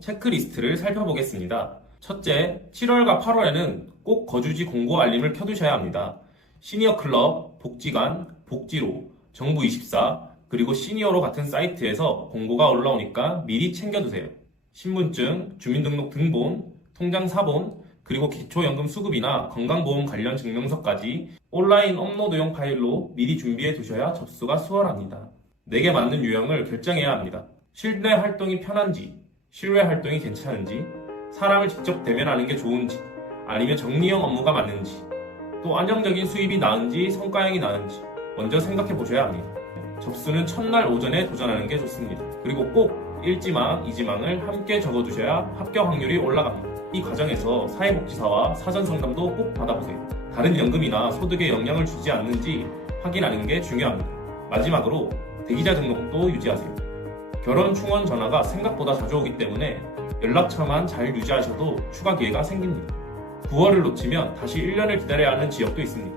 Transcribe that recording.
체크리스트를 살펴보겠습니다. 첫째, 7월과 8월에는 꼭 거주지 공고 알림을 켜두셔야 합니다. 시니어 클럽, 복지관, 복지로, 정부24, 그리고 시니어로 같은 사이트에서 공고가 올라오니까 미리 챙겨두세요. 신분증, 주민등록 등본, 통장 사본, 그리고 기초연금 수급이나 건강보험 관련 증명서까지 온라인 업로드용 파일로 미리 준비해 두셔야 접수가 수월합니다. 내게 맞는 유형을 결정해야 합니다. 실내 활동이 편한지, 실외 활동이 괜찮은지, 사람을 직접 대면하는 게 좋은지, 아니면 정리형 업무가 맞는지, 또 안정적인 수입이 나은지 성과형이 나은지 먼저 생각해 보셔야 합니다. 접수는 첫날 오전에 도전하는 게 좋습니다. 그리고 꼭 1지망, 2지망을 함께 적어두셔야 합격 확률이 올라갑니다. 이 과정에서 사회복지사와 사전 상담도 꼭 받아보세요. 다른 연금이나 소득에 영향을 주지 않는지 확인하는 게 중요합니다. 마지막으로 대기자 등록도 유지하세요. 결혼 충원 전화가 생각보다 자주 오기 때문에 연락처만 잘 유지하셔도 추가 기회가 생깁니다. 9월을 놓치면 다시 1년을 기다려야 하는 지역도 있습니다.